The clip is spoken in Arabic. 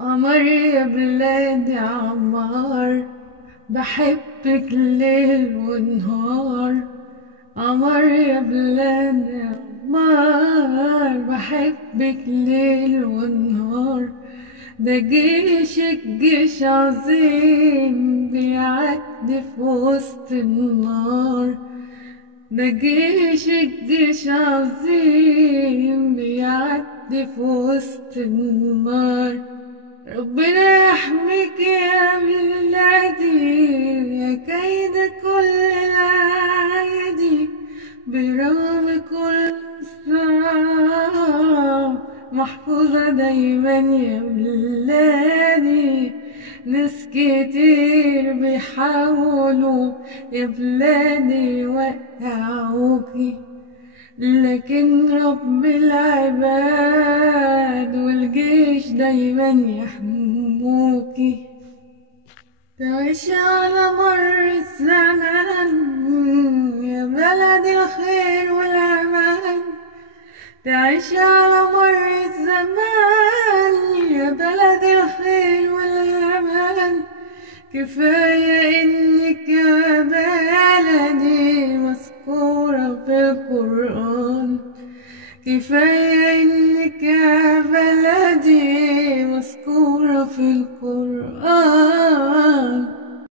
قمر يا بلادي عمار، بحبك ليل ونهار. قمر يا بلادي عمار، بحبك ليل ونهار. ده جيشك جيش عظيم بيعدي في وسط النار. ده جيشك جيش عظيم بيعدي في وسط النار. ربنا يحميك يا بلادي يا كيد كل الأعادي. برغم كل الصعاب محفوظة دايما يا بلادي. ناس كتير بيحاولوا يا بلادي يوقعوكي، لكن رب العباد والجيش دايما يحموكي. تعيش على مر الزمان يا بلد الخير والأمان. تعيش على مر الزمان يا بلد الخير والأمان. كفاية إنك يا بلدي مذكورة في القرآن. كفاية إنك يا بلدي مذكورة في القرآن.